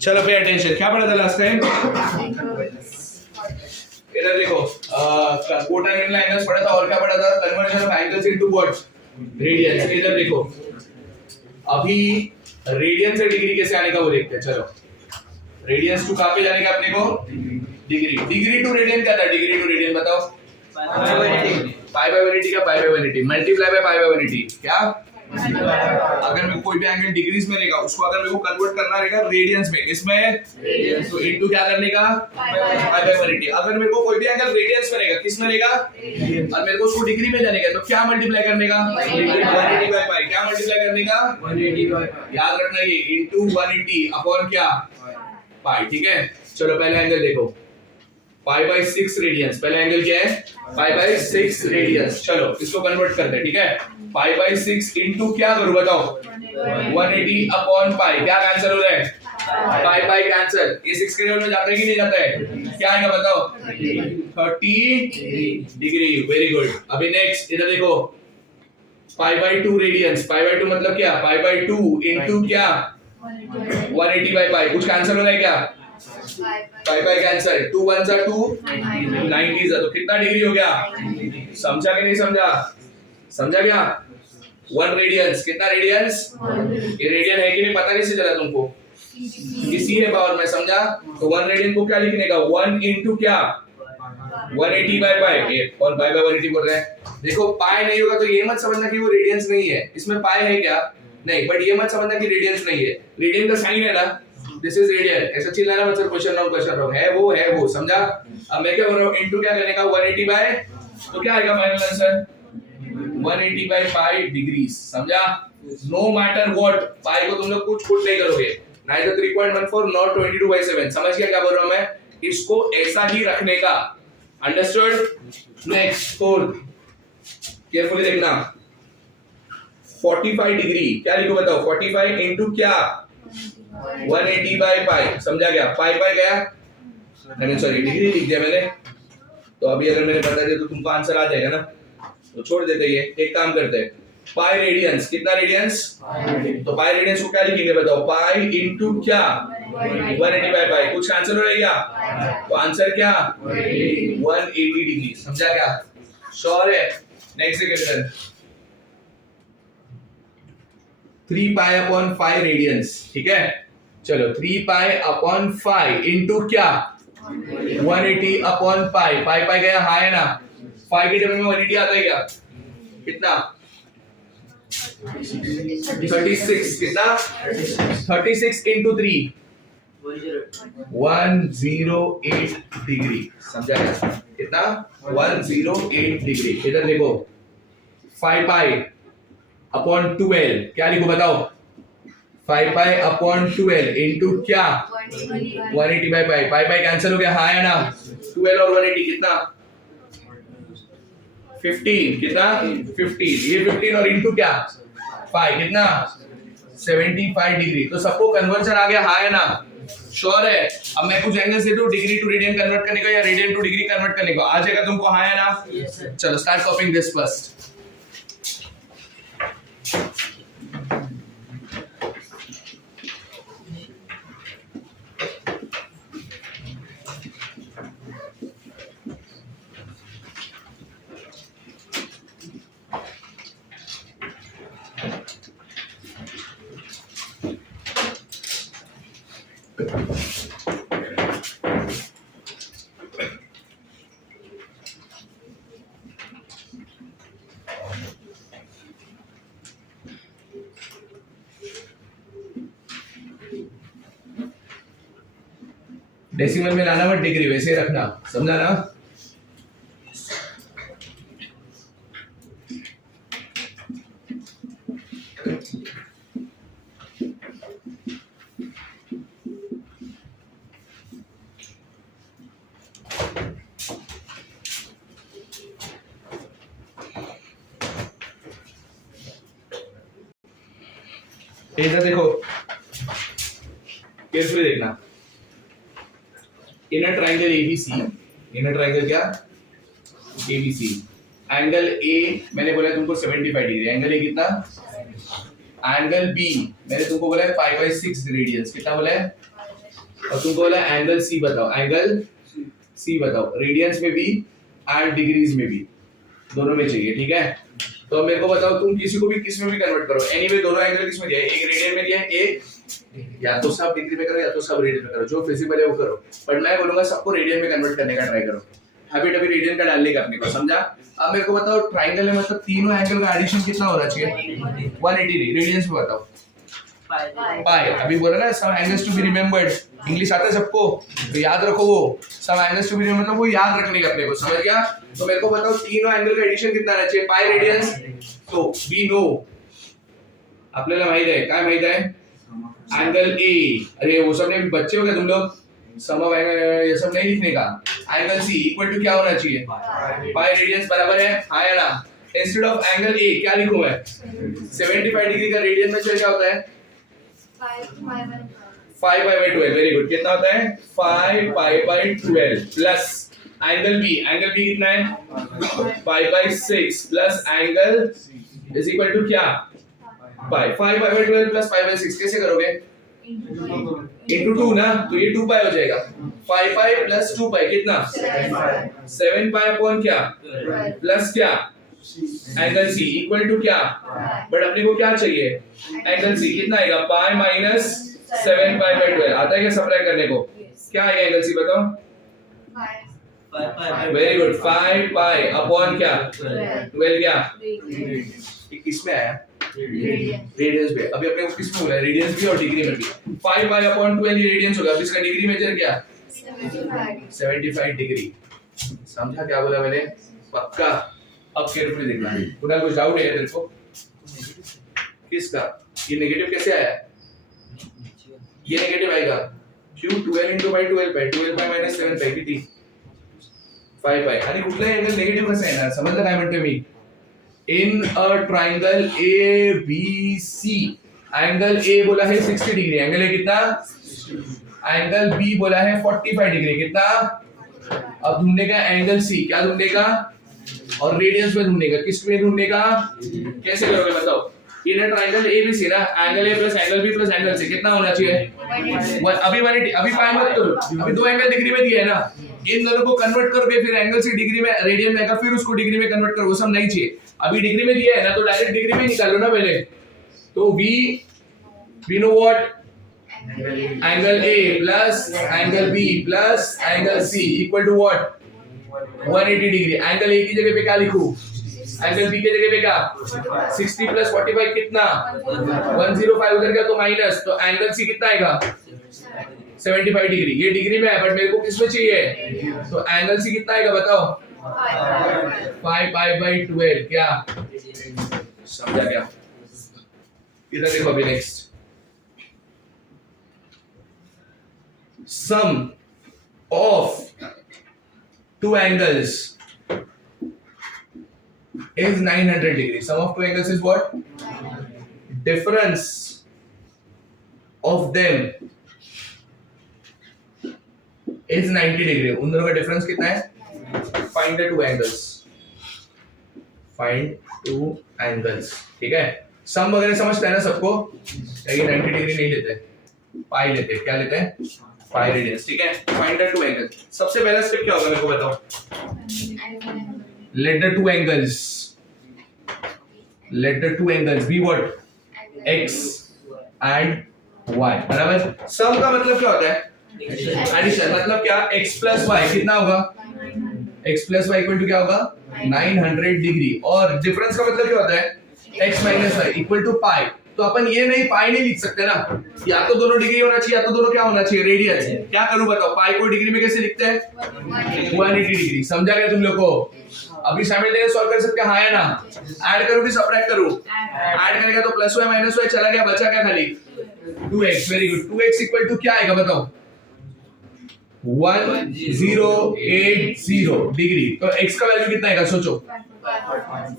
चलो pay attention, क्या पढ़ा था लास्ट टाइम? इधर देखो, कोटाइन एंगल्स पढ़ा था और क्या पढ़ा था? Conversion of angles into what? Radians. इधर देखो, अभी रेडियन से डिग्री कैसे आने का वो देखते हैं। चलो, रेडियंस टू कहां पे जाने का अपने को? डिग्री। डिग्री टू रेडियन क्या था? डिग्री टू रेडियन बताओ। पाई बाय 180 का pi by 180 multiply by pi by 180 क्या? अगर मेरे को कोई भी एंगल डिग्रीज में रहेगा उसको अगर मेरे को कन्वर्ट करना रहेगा रेडियंस में, इसमें तो इनटू क्या करने का? Pi by 180। अगर मेरे को कोई भी एंगल रेडियंस में रहेगा, किस में रहेगा? और मेरे को उसको डिग्री में जाने का, तो क्या मल्टीप्लाई करने का? 180 बाय पाई। क्या मल्टीप्लाई करने का? 180 बाय पाई। याद रखना ये इनटू 180 अपॉन क्या? पाई। ठीक है, चलो पहले एंगल देखो, पाई बाय 6 रेडियंस। पहला एंगल क्या है? Pi by 6 radians. चलो इसको कन्वर्ट करते हैं। ठीक है, पाई बाय 6 इनटू क्या करूं बताओ? 180 अपॉन पाई। क्या कैंसिल हो रहा है? पाई पाई कैंसिल। ये 6 के टेबल में जाता है कि नहीं जाता है? क्या आएगा बताओ? 30 डिग्री। Very good. अभी नेक्स्ट इधर देखो, pi by 2 radians. Pi by 2 मतलब क्या? पाई बाय 2 इनटू क्या? 180 बाय पाई। कुछ कैंसिल हो रहा है क्या? पाई पाई कैंसिल। 2 1 जा 2 90 जा, तो कितना डिग्री हो गया? समझा कि नहीं समझा? समझा क्या? 1 रेडियंस। कितना रेडियंस? ये रेडियन है कि नहीं पता कैसे चला तुमको? किसी ने पावर में समझा? तो 1 रेडियन को क्या लिखने का? 1 इनटू क्या? 180 बाय पाई। और पाई बाय 180 बोल रहे हैं। देखो पाई नहीं होगा तो ये मत समझना कि वो रेडियंस नहीं है। इसमें पाई है क्या? नहीं, बट ये मत समझना कि रेडियंस नहीं है। रेडियन का साइन है ना, दिस इज रेडियन। ऐसा चिल्लाना मत सर, क्वेश्चन राउंड है वो समझा? अब मैं क्या बोल रहा हूं? इनटू क्या करने का? 180 बाय, तो क्या आएगा final answer? 180 by pi degrees. समझा? नो मैटर व्हाट, पाई को तुम लोग कुछ पुट नहीं करोगे, नाइदर 3.14 नॉट 22/7। समझ गया क्या बोल रहा हूं मैं? इसको ऐसा ही रखने का। अंडरस्टूड? नेक्स्ट फोर्थ, केयरफुली देखना। 45 डिग्री क्या लिखो बताओ? 45 इनटू क्या? 180 बाय पाई। समझा क्या? पाई पाई गया, मैंने सॉरी डिग्री लिख दिया मैंने। तो अभी अगर मैंने बता दिया तो तुमको आंसर आ जाएगा ना, तो छोड़ देते ये। एक काम करते हैं, पाई रेडियंस। कितना रेडियंस? तो पाई रेडियंस को क्या लिखेंगे बताओ? पाई इनटू क्या? 180 बाय पाई। कुछ आंसर हो रहेगा? तो आंसर क्या? 180 डिग्री। समझा क्या? श्योर है? Next question, 3 pi upon 5 radians. ठीक है, चलो 3 पाई अपॉन 5 इनटू क्या? 180 अपॉन पाई। पाई पाई गया, हाँ है ना? 5 के टेबल में 180 आता है क्या? कितना? 36। कितना? 36 इनटू 3 108 डिग्री। समझा क्या? कितना? 108 डिग्री। इधर देखो, 5 पाई अपॉन 12 क्या लिखो बताओ? 5 पाई अपॉन 12 इनटू क्या? 180 by pi. Pi pi cancel हो गया, हाँ है ना? 12 और 180 कितना? 15। कितना? 15। ये 15 और इनटू क्या? 5 कितना? 75 डिग्री। तो सबको कन्वर्जन आ गया, हाँ है ना? श्योर है? अब मैं कुछ एंगल्स दे दूं डिग्री टू रेडियन कन्वर्ट करने का या रेडियन टू डिग्री कन्वर्ट करने का, आ जाएगा तुमको, हाँ है ना? चलो स्टार्ट कॉपिंग दिस फर्स्ट। डेसिमल में लाना मत, डिग्री वैसे रखना। समझा ना? इधर देखो, केयरफुली देखना। Inner triangle ABC. Inner triangle क्या? एबीसी। एंगल ए मैंने बोला तुमको 75 डिग्री। एंगल ए कितना? एंगल बी मैंने तुमको बोला है 5/6 रेडियंस, कितना बोला है? और तुमको बोला है एंगल सी बताओ, एंगल सी बताओ, रेडियंस में भी एंड डिग्रीज में भी, दोनों में चाहिए, ठीक है? तो अब मेरे को बताओ तुम किसी को भी किस में भी कन्वर्ट करो, एनीवे दोनों एंगल किस में दिया है? एक रेडियन में दिया है, एक या तो सब डिग्री में करो या तो सब रेडियन में करो, जो फिजिबल है वो करो, पर मैं बोलूंगा सबको रेडियन में कन्वर्ट करने का ट्राई करो। हैबिट अभी रेडियन का डालने का अपने को, समझा? अब मेरे को बताओ ट्रायंगल में मतलब तीनों एंगल का एडिशन कितना होना चाहिए? 180 रेडियंस में बताओ। पाई अभी बोला ना some angles to be remembered, English आता है सबको तो याद रखो, वो some angles to be remembered मतलब वो याद रखने का अपने को, समझ गया? तो मेरे को बताओ तीनों एंगल का एडिशन कितना रहना चाहिए? पाई रेडियंस। तो वी नो, आपल्याला माहित आहे, काय माहित आहे? एंगल ए, अरे वो सब नहीं, बच्चे हो क्या तुम लोग? सम ऑफ एंगल ये सब नहीं लिखने का। एंगल सी इक्वल टू क्या होना चाहिए? पाई रेडियंस बराबर है, हाँ या ना? इंस्टेड ऑफ एंगल ए क्या लिखूं मैं? 75 डिग्री का रेडियन में क्या होता है? 5/12, वेरी गुड। कितना होता है? 5/12 plus angle B, angle B कितना है? 5/6 plus angle is equal to क्या? 5/12 प्लस 5/6 कैसे करोगे? इंटू 2 ना, तो ये 2 पाई हो जाएगा। 5 प्लस 2 पाई कितना? 7 पाई अपॉन क्या? प्लस क्या? एंगल सी इक्वल टू क्या? बट अपने को क्या चाहिए? एंगल सी कितना आएगा? पाई माइनस 7/12 आता है क्या सब्ट्रैक्ट करने को? क्या आएगा एंगल सी बताओ? वेरी गुड, 5 पाई अपॉन क्या? 12 क्या? किसमें आया? रेडियंस पे। अभी अपने को किस में बोला है? रेडियंस भी और डिग्री में भी। 5 पाई अपॉन 12 ये रेडियंस होगा, अब इसका डिग्री मेजर क्या? 75 डिग्री। समझा क्या बोला मैंने? पक्का? अब केयरफुली देखना। कुणाल कुछ डाउट है तेरे को? किसका? ये नेगेटिव कैसे आया? ये नेगेटिव आएगा क्यों? 12 into 12 पाई, 12 पाई माइनस 7 पाई किती? 5 पाई। आणि कुठलाही अँगल निगेटिव्ह कसा येणार? समजलं काय म्हणतोय मी? In a triangle A B C, angle A बोला है 60 डिग्री, एंगल ए कितना? एंगल बी बोला है 45 डिग्री, कितना? अब ढूंढने का एंगल सी, क्या ढूंढने का? और रेडियंस में ढूंढने का, किस में ढूंढने का? कैसे करोगे बताओ? इन ट्रायंगल एबीसी ना, angle A plus angle B plus angle C कितना होना चाहिए? अभी 180, अभी पाई मत करो, अभी दो एंगल डिग्री में दिए है ना, इन दोनों को कन्वर्ट करोगे, फिर एंगल सी डिग्री में, रेडियन में आएगा, फिर उसको डिग्री में कन्वर्ट करो, वो सब नहीं चाहिए। अभी डिग्री में दिया है ना, तो डायरेक्ट डिग्री में निकालो ना पहले। तो we know what? Angle A plus angle B plus angle C equal to what? 180 degree. Angle A की जगह पे क्या लिखूं? एंगल बी की जगह पे क्या? 60 प्लस 45 कितना? 105 उधर गया तो माइनस, तो एंगल सी कितना आएगा? 75 डिग्री। ये डिग्री में है बट मेरे को किस में चाहिए? तो एंगल सी कितना आएगा बताओ? 5/12 क्या? समझा क्या? इधर देखो अभी next, sum of two angles is 900 degrees. Sum of two angles is what? Difference of them is 90 degree. उन दोनों का डिफरेंस कितना है? Find the two angles. Find two angles. ठीक है? सम वगैरह समझते हैं ना सबको? ये 90 डिग्री नहीं लेते, पाई लेते हैं। क्या लेते हैं? पाई रेडियंस। ठीक है? Find the two angle. सबसे पहला स्टेप क्या होगा मेरे को बताओ? Let the two angles be what? x and y, बराबर? सम का मतलब क्या होता है? एडिशन। मतलब क्या? x प्लस y कितना होगा? x plus y equal to क्या होगा? 900 डिग्री। और डिफरेंस का मतलब क्या होता है? x minus y equal to pi. तो अपन ये नहीं, पाई नहीं लिख सकते ना, या तो दोनों डिग्री होना चाहिए या तो दोनों क्या होना चाहिए? रेडियस। क्या करूं बताओ? पाई को डिग्री में कैसे लिखते हैं? 180 डिग्री। समझा क्या तुम लोग को? अभी साइमल्टेनियस सॉल्व कर सकते हैं, हाँ या ना? ऐड करूं कि सबट्रैक्ट करूं? ऐड करेगा तो प्लस y माइनस y चला गया, बचा क्या खाली? 2x। Very good. 2x equal to क्या आएगा बताओ? 1080 डिग्री। तो x का वैल्यू कितना आएगा सोचो?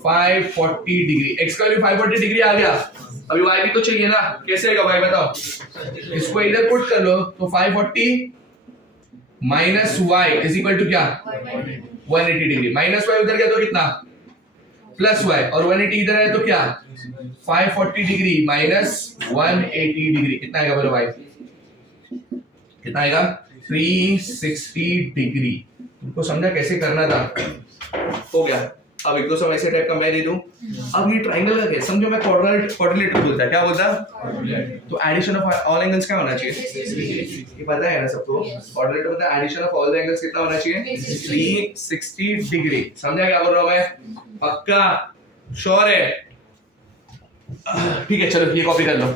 540 डिग्री। x का वैल्यू 540 डिग्री आ गया। अभी y भी तो चाहिए ना, कैसे आएगा y बताओ? इसको इधर पुट कर लो, तो 540 minus y is equal to क्या? 180 डिग्री। माइनस y उधर गया तो कितना? प्लस वाई और 180 इधर है तो क्या 540 डिग्री माइनस 180 डिग्री कितना आएगा बोलो भाई कितना आएगा 360 डिग्री। तुमको समझा कैसे करना था हो गया। अब एक दो सम ऐसे टाइप का मैं दे दूं। अब ये ट्रायंगल का क्या समझो मैं क्वाड्रिलेटरल बोलता है क्या बोलता तो एडिशन ऑफ ऑल एंगल्स क्या होना चाहिए ये पता है ना सबको क्वाड्रिलेटरल मतलब addition of all the angles कितना होना चाहिए 360 डिग्री। समझा क्या बोल रहा हूं मैं पक्का श्योर है ठीक है चलो ये कॉपी कर लो।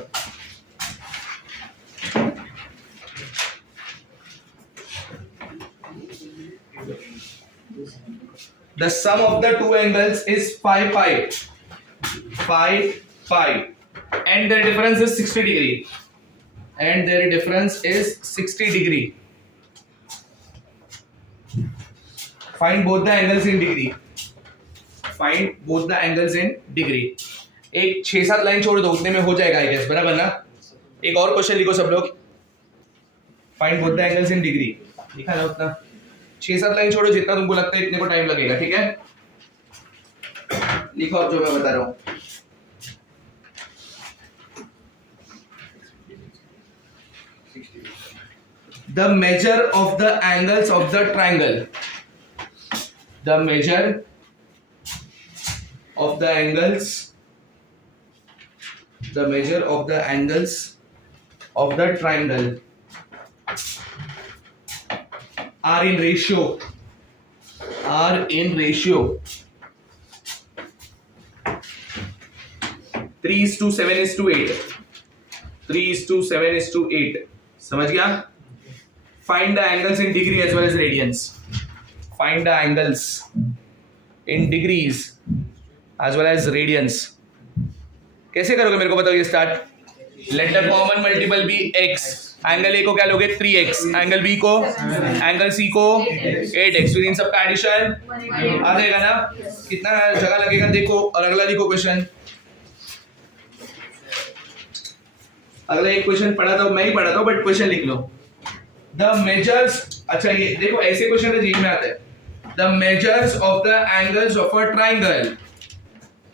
The sum of the two angles is 5 and their difference is 60 degree and their difference is 60 degree. Find both the angles in degree. Find both the angles in degree. एक 6-7 line छोड़ दो उतने में हो जाएगा I guess बराबर ना। एक और क्वेश्चन लिखो सब लोग find both the angles in degree लिखा ना उतना 6-7 लाइन छोड़ो जितना तुमको लगता है इतने को टाइम लगेगा ठीक है लिखो अब जो मैं बता रहा हूं। The measure of the angles of the triangle. The measure of the angles. The measure of the angles of the triangle are in ratio 3:7:8 3:7:8 समझ गया। Find the angles in degree as well as radians. Find the angles in degrees as well as radians. कैसे करोगे मेरे को बताओ ये start. Let the common multiple be x angle A को क्या लोगे 3x एंगल बी को एंगल सी को 8x फिर इन सबका एडिशन आ जाएगा ना। कितना जगह लगेगा देखो और अगला लिखो क्वेश्चन। अगला एक क्वेश्चन पढ़ा था मैं ही पढ़ा था बट क्वेश्चन लिख लो। द मेजर्स अच्छा ये देखो ऐसे क्वेश्चन तो जीवन में आते हैं। The measures of the angles of a triangle.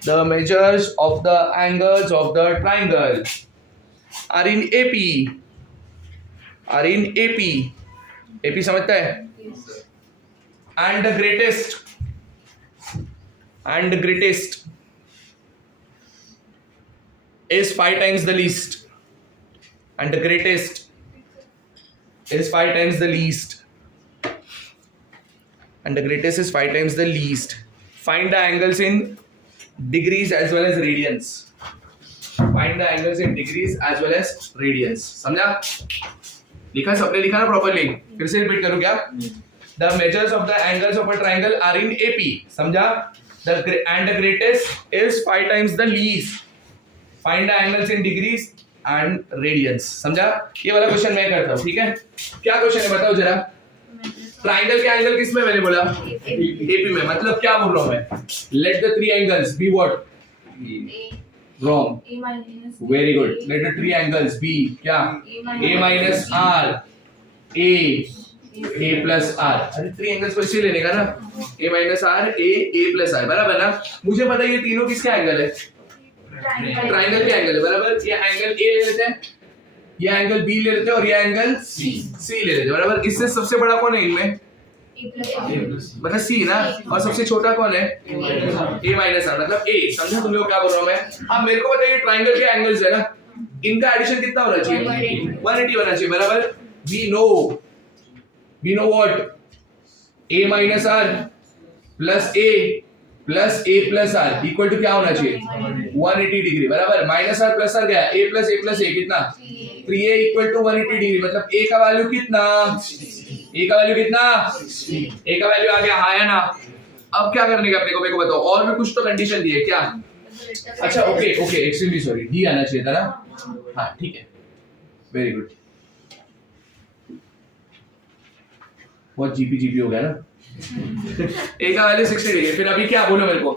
The measures of the angles of the triangle are in AP are in AP समझता है and the greatest is 5 times the least and the greatest is 5 times the least and the greatest is 5 times the least. Find the angles in degrees as well as radians. Find the angles in degrees as well as radians. समझा लिखा सबने लिखा ना properly फिर से repeat करूं क्या। The measures of the angles of a triangle are in AP समझा and the greatest is 5 times the least. Find the angles in degrees and radians समझा। ये वाला क्वेश्चन मैं करता हूं ठीक है। क्या क्वेश्चन है बताओ जरा। ट्रायंगल के एंगल किस में मैंने बोला AP में मतलब क्या बोल रहा हूं मैं। Let the three angles be what wrong very good let the three angles be क्या a minus r a plus r अरे थ्री एंगल्स को इसे लेने का ना a minus r a plus r बराबर ना। मुझे पता है ये तीनों किसके एंगल है ट्रायंगल के एंगल है बराबर। ये एंगल a ले लेते हैं ये एंगल b ले लेते हैं और ये एंगल c ले लेते हैं बराबर। इससे सबसे बड़ा कौन है इनमें मतलब C ना और सबसे छोटा कौन है A माइनस R मतलब A। समझो तुम लोग क्या बोल रहा हूं मैं। अब मेरे को बताइए ट्रायंगल के एंगल्स है ना इनका एडिशन कितना होना चाहिए 180 होना चाहिए बराबर। We know what A minus R plus A plus R equal to क्या होना चाहिए 180 डिग्री बराबर। माइनस R प्लस R गया A प्लस A कितना 3A इक्वल टू 180 डिग्री मतलब A का वैल्यू कितना A का वैल्यू आ गया आया ना। अब क्या करने का अपने को मेरे को बताओ और भी कुछ तो कंडीशन दी है क्या। अच्छा ओके एक्सट्रीमली सॉरी डी आना चाहिए था ना। हाँ ठीक है वेरी गुड बहुत जीपी हो गया ना। A का वैल्यू 60 डिग्री फिर अभी क्या बोलो मेरे को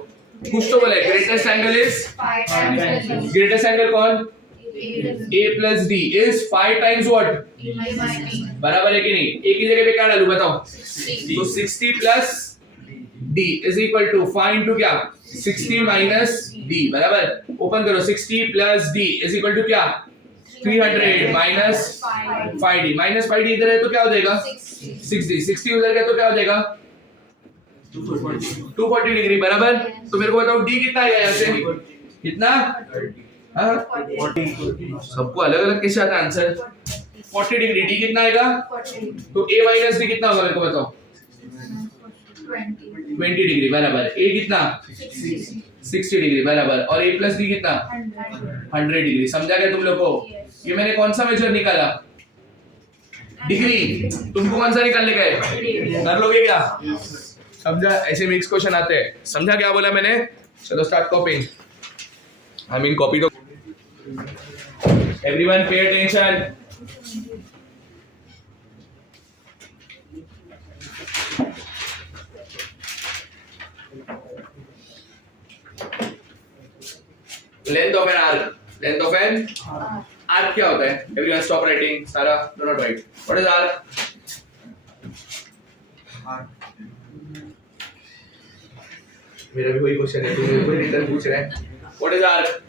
कुछ तो बोला ग्रेटेस्ट एंगल कौन A plus D is 5 times what बराबर है कि नहीं। A की जगह पे क्या डालूं बताओ तो 60 plus d is equal to find to क्या 60 माइनस d बराबर ओपन करो 60 plus d is equal to क्या 300 माइनस 5d माइनस 5d इधर है तो क्या हो जाएगा 60 उधर गया तो क्या हो जाएगा 240 डिग्री बराबर। तो मेरे को बताओ d कितना आएगा यहाँ से कितना सबको अलग अलग कैसे आता है आंसर 40 डिग्री d कितना आएगा तो a माइनस d कितना होगा मेरे को बताओ 20 डिग्री बराबर a कितना 60 डिग्री बराबर और a प्लस d कितना 100 डिग्री। समझा गया तुम लोग को। ये मैंने कौन सा मेजर निकाला डिग्री तुमको कौन सा निकालने का है कर लोगे क्या समझा। ऐसे मिक्स क्वेश्चन आते हैं समझा क्या बोला मैंने। चलो start coping I mean copy तो everyone pay attention. Length of an arc क्या होता है एवरीवन स्टॉप राइटिंग सारा do not write what is arc मेरा भी वही क्वेश्चन है तुम कोई रिटर्न पूछ रहे हैं व्हाट इज आर्क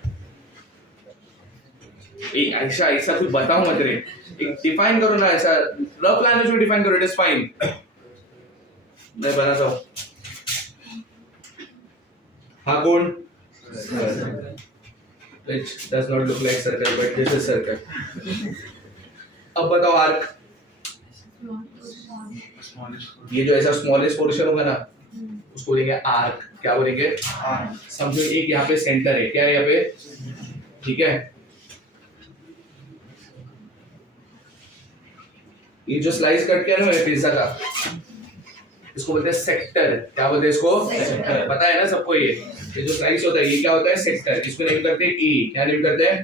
ऐसा ऐसा कुछ बताओ मत रे एक डिफाइन करो ना ऐसा रफ लैंग्वेज में डिफाइन करो इट इज फाइन मैं बनाता हूं। हाँ कौन which does not look like circle but this is circle। अब बताओ आर्क ये जो ऐसा स्मॉलेस्ट पोर्शन होगा ना उसको बोलेंगे आर्क। क्या बोलेंगे समझो एक यहाँ पे सेंटर है क्या है यहाँ पे ठीक है ये जो स्लाइस कट किया ना पिज्जा का इसको बोलते हैं सेक्टर। क्या बोलते हैं इसको सेक्टर पता है ना सबको ये जो स्लाइस होता है ये क्या होता है सेक्टर। इसको नेम करते हैं ए क्या नेम करते हैं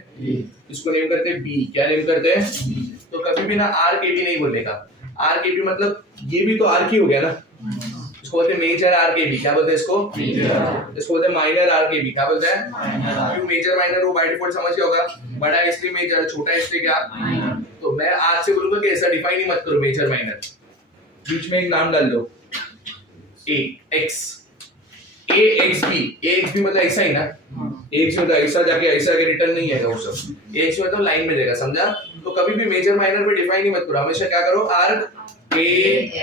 इसको नेम करते हैं बी क्या नेम करते हैं। तो कभी भी ना आर के बी नहीं बोलेगा। आर के बी मतलब ये भी तो आर की हो गया ना इसको बोलते हैं मेजर आर के बी। क्या बोलते हैं इसको बोलते हैं माइनर आर के बी। क्या बोलते हैं क्यों मेजर माइनर वो बाय डिफॉल्ट समझ गया होगा बड़ा इसलिए मेजर छोटा इसलिए क्या। तो मैं आज से बोलूंगा कि ऐसा डिफाइन ही मत करो मेजर माइनर बीच में एक नाम डाल दो ए एक्स मतलब ऐसा ही ना एक्स मतलब ऐसा जाके ऐसा के रिटर्न नहीं आएगा वो सब एक्स मतलब लाइन में जाएगा समझा। तो कभी भी मेजर माइनर पे डिफाइन ही मत करो हमेशा क्या करो arc A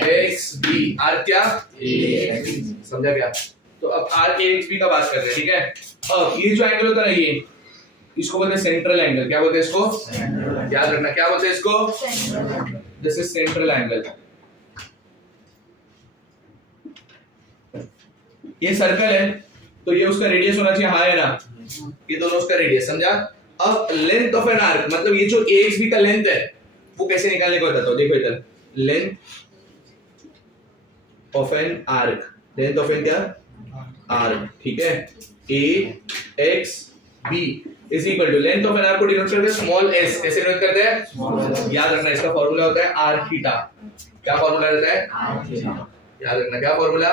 X B arc क्या ए समझा क्या। तो अब आर्क ए एक्स बी का बात कर रहे हैं ठीक है। अब ये जो एंगल होता है ये इसको बोलते हैं सेंट्रल एंगल। क्या बोलते हैं इसको याद रखना क्या बोलते हैं इसको दिस इज सेंट्रल एंगल। ये सर्कल है तो ये उसका रेडियस होना चाहिए हाँ है ना ये दोनों उसका रेडियस समझा। अब लेंथ ऑफ एन आर्क मतलब ये जो एक्स बी का लेंथ है वो कैसे निकालने को बताता हूं देखो इधर length of an arc length of an क्या आर्क ठीक है A X B is equal to length of an arc को डिनोट करते हैं स्मॉल एस। कैसे डिनोट करते हैं याद रखना इसका फार्मूला होता है आर थीटा। क्या फार्मूला रहता है याद रखना क्या फार्मूला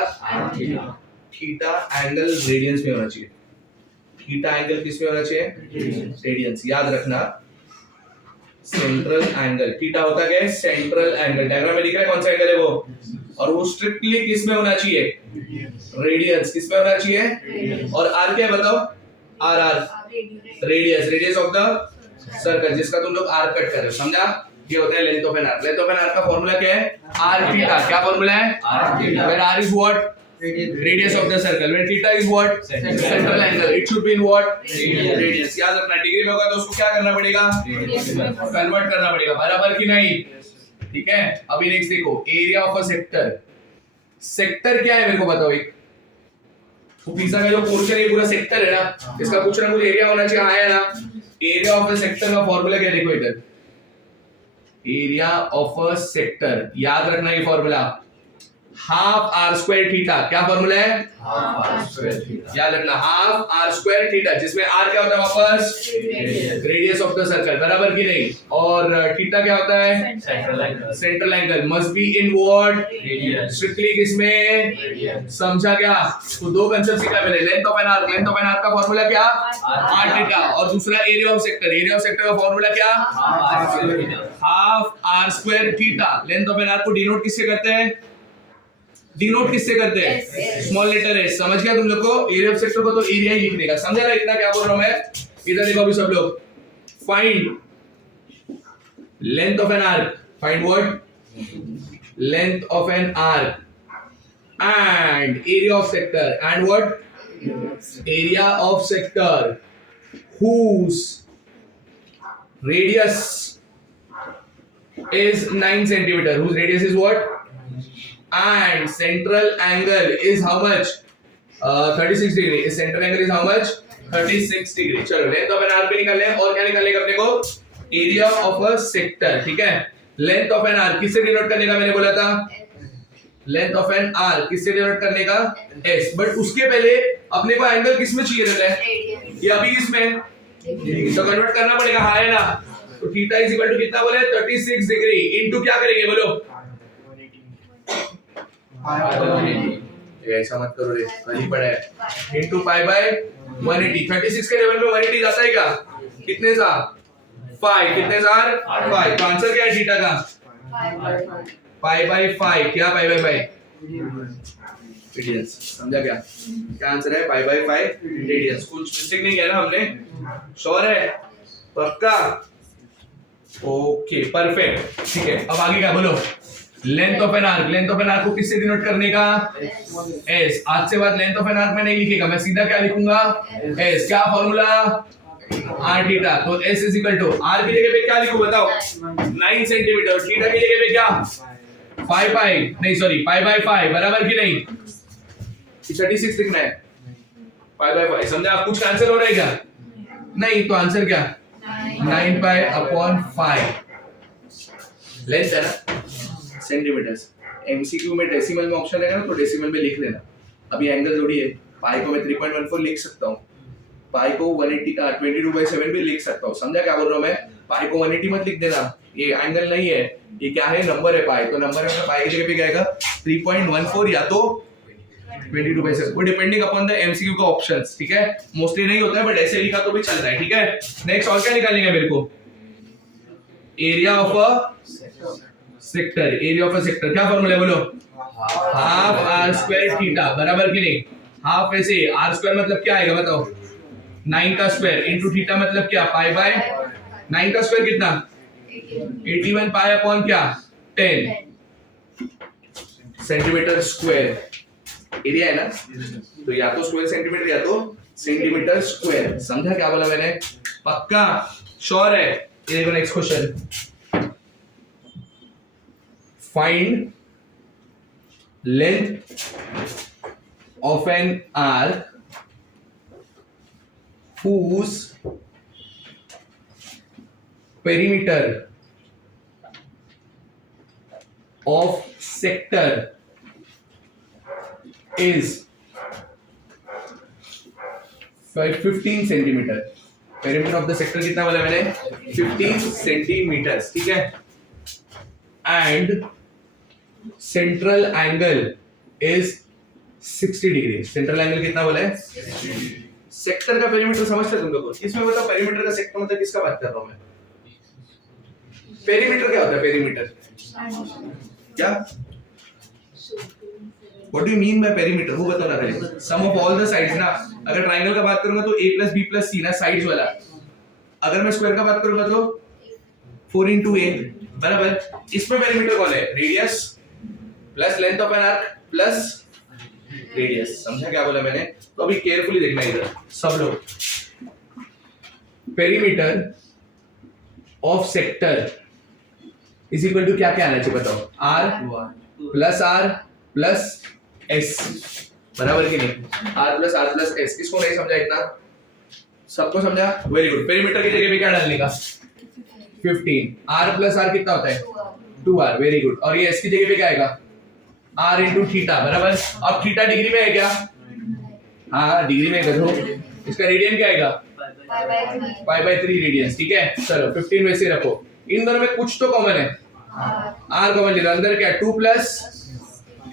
थीटा एंगल रेडियंस में होना चाहिए। थीटा एंगल किस में होना चाहिए रेडियंस। याद रखना सेंट्रल एंगल थीटा होता क्या है सेंट्रल एंगल। डायग्राम में दिख रहा है कौन सा एंगल है वो और वो स्ट्रिक्टली किस में होना चाहिए रेडियस। किस में होना चाहिए और आर क्या है बताओ R radius of the circle जिसका तुम लोग आर कट कर रहे हो समझा। ये होता है length of an arc. Length of an arc का फार्मूला क्या है आर थीटा। क्या फार्मूला है R R is what radius of the circle when theta is what central angle it should be in what radius। याद रखना degree में होगा तो उसको क्या करना पड़ेगा कन्वर्ट करना पड़ेगा बराबर कि नहीं ठीक है। अभी नेक्स्ट देखो एरिया ऑफ अ सेक्टर क्या है मेरे को बताओ एक पिज्जा का जो पोर्शन है पूरा सेक्टर है ना इसका कुछ ना कुछ एरिया होना चाहिए हाँ है ना। एरिया ऑफ अ सेक्टर का फॉर्मूला क्या देखो इधर एरिया ऑफ अ सेक्टर याद रखना ये formula half R square theta. क्या फॉर्मूला है हाफ आर स्क्वायर थीटा। याद रखना हाफ आर स्क्वायर थीटा जिसमें आर क्या होता है वापस रेडियस ऑफ द सर्कल बराबर की नहीं और थीटा क्या होता है central angle must be in what strictly किसमें समझा क्या। तो दो कांसेप्ट सीखा मैंने लेंथ ऑफ एन आर्क का फॉर्मूला क्या आर थीटा और दूसरा एरिया ऑफ सेक्टर का फॉर्मूला क्या half R square theta. Length of an arc को डिनोट किससे करते हैं डिनोट किससे करते हैं? Small letter S. समझ गया तुम लोग को? एरिया ऑफ सेक्टर को तो एरिया ही लिखने का, समझा ना? इतना क्या बोल रहा हूं मैं? इधर देखो अभी सब लोग, find length of an arc, find what? Length of an arc and area of sector, and what? Area of sector whose radius is 9 centimeter, whose radius is what? And central angle is how much? 36 degree. Is central angle is how much? 36 degree. चलो length of an arc भी निकाल लें, और क्या निकालने का अपने को? एरिया ऑफ अ सेक्टर, ठीक है? लेंथ ऑफ एन आर्क किससे डिनोट करने का मैंने बोला था? लेंथ ऑफ एन आर्क किससे डिनोट करने का? एस। बट उसके पहले अपने को एंगल किस में चाहिए रहता है? ये अभी किस में? तो कन्वर्ट करना पड़ेगा, हाँ है ना? तो थीटा इज इक्वल टू कितना बोले? 36 डिग्री इनटू क्या करेंगे बोलो? ऐसा मत करो रे, कल ही पढ़ा है। Into pi by 180। 36 के लेवल में 180 जाता है क्या? कितने सा? 5। कितने सा? 5। तो आंसर क्या है थीटा का? पाई बाय 5। क्या पाई बाय 5? रेडियंस। समझा क्या? क्या आंसर है? Pi by 5 radians. कुछ मिस्टेक नहीं किया ना हमने? श्योर है? पक्का? ओके परफेक्ट, ठीक है। अब आगे क्या बोलो? Length of an arc. Length of an arc को किससे डिनोट करने का? एस। आज से बाद लेंथ ऑफ एन आर्क में नहीं लिखेगा, मैं सीधा क्या लिखूंगा? एस। क्या फॉर्मूला? R theta. तो S is equal to R की जगह पे क्या लिखूं बताओ? 9 सेंटीमीटर। थीटा की जगह पे क्या? 5 पाई, नहीं सॉरी, पाई बाय 5, बराबर की नहीं? 36 लिखना है, पाई बाय 5। समझा? आप कुछ आंसर हो रहा है क्या? नहीं, तो आंसर क्या? 9 पाई अपॉन 5। लेंथ है ना सेंटीमीटर्स। एमसीक्यू में डेसिमल में ऑप्शन रहेगा ना, तो डेसिमल में लिख लेना। अभी एंगल जोड़ी है, पाई को मैं 3.14 लिख सकता हूँ, पाई को 22/7 भी लिख सकता हूँ। समझा क्या बोल रहा हूँ मैं? पाई को 180 मत लिख देना, ये एंगल नहीं है, ये क्या है? नंबर है पाई। तो नंबर है, पाई की जगह पे क्या आएगा? 3.14 या तो 22/7। वो डिपेंडिंग अपॉन द एमसीक्यू का ऑप्शंस, ठीक है? मोस्टली नहीं होता है, बट ऐसे लिखा तो भी चल रहा है, ठीक है? नेक्स्ट और क्या निकालने का मेरे को? Area of a sector. Area of a sector क्या फॉर्मूला है बोलो? हाफ आर स्क्वायर थीटा, बराबर की नहीं? हाफ ऐसे आर स्क्वायर मतलब क्या आएगा बताओ? 9 का स्क्वायर इनटू थीटा मतलब क्या? पाई बाय 9 का स्क्वायर कितना? 81 पाई अपॉन क्या? 10 सेंटीमीटर स्क्वायर। एरिया है ना, तो या तो स्क्वायर सेंटीमीटर या तो सेंटीमीटर स्क्वायर। समझा क्या बोला मैंने? पक्का? श्योर है? ये देखो next question. Find length of an arc whose perimeter of sector is 15 centimetre. Perimeter of the sector कितना बोला मैंने? 15 सेंटीमीटर, ठीक है? And central angle is 60 degree. Central angle कितना बोला है? सेक्टर का पेरीमीटर समझते तुम लोग? इसमें बताओ पेरीमीटर का सेक्टर मतलब किसका बात कर रहा हूं मैं? पेरीमीटर क्या होता है? पेरीमीटर क्या? What do you mean by perimeter? वो बताओ ना पहले। सम ऑफ ऑल द साइड्स ना, अगर ट्रायंगल का बात करूंगा तो a + b + c ना, साइड्स वाला। अगर मैं स्क्वायर का बात करूंगा तो 4 * a, बराबर? इसमें पेरीमीटर कौन है? Radius plus length of an arc plus radius. समझा क्या बोला मैंने? तो अभी केयरफुली देखना इधर सब लोग। Perimeter of sector is equal to क्या क्या आना चाहिए बताओ? r प्लस s, बराबर की नहीं? r plus s। किसको नहीं समझा इतना? सबको समझा? Very good. पेरीमीटर की जगह पे क्या डालने का? 15। r प्लस r कितना होता है? 2r। Very good. और ये s की जगह पे क्या आएगा? r इंटू थीटा, बराबर? अब थीटा डिग्री में है क्या? हाँ डिग्री में है। तो इसका रेडियन क्या आएगा? पाई बाय 3 रेडियंस, ठीक है? चलो 15 वैसे रखो। इन दोनों में कुछ तो कॉमन है, r कॉमन ले लो। अंदर क्या? 2 प्लस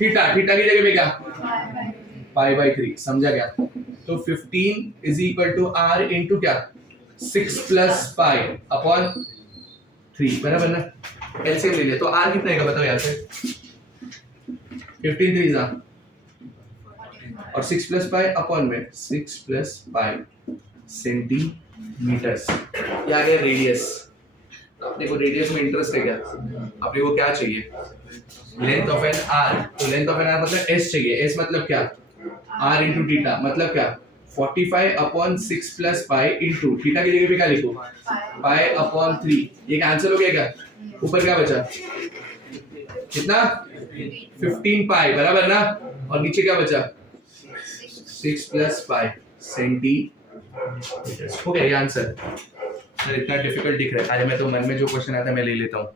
थीटा, थीटा की जगह पे क्या? Pi by 3। समझा क्या? तो 15 is equal to r into क्या? 6 प्लस पाई अपॉन 3, बराबर ना? एलसीएम ले ले तो r कितना आएगा बताओ यार से? 15 3 जा और 6 प्लस पाई अपॉन में 6 प्लस पाई सेंटीमीटर्स। ये आ गया रेडियस। अपने को रेडियस में इंटरेस्ट है क्या? अपने को क्या चाहिए? Length of an arc. तो लेंथ ऑफ एन आर मतलब एस चाहिए। एस मतलब क्या? आर इंटू थीटा मतलब क्या? 45 upon 6 plus pi into theta की जगह पे क्या लिखो? Pi upon 3। ये आंसर हो गया क्या? ऊपर क्या बचा? कितना? 15 पाई बराबर ना। और नीचे क्या बचा? 6 प्लस पाई सेंटीमीटर। हो गया ये आंसर। सर इतना डिफिकल्ट दिख रहा है। अरे मैं तो मन में जो क्वेश्चन आता है मैं ले लेता हूँ।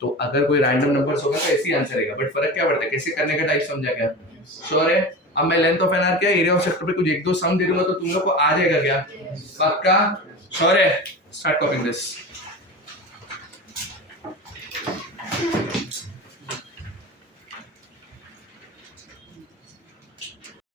तो अगर कोई रैंडम नंबर्स होगा तो ऐसे ही आंसर आएगा, बट फर्क क्या पड़ता है? कैसे करने का टाइप समझा क्या? श्योर है? अब मैं लेंथ ऑफ एन आर क्या एरिया ऑफ सेक्टर पे कुछ एक दो सम दे दूंगा तो तुम लोग को आ जाएगा क्या? पक्का? श्योर है? Start कॉपिंग this.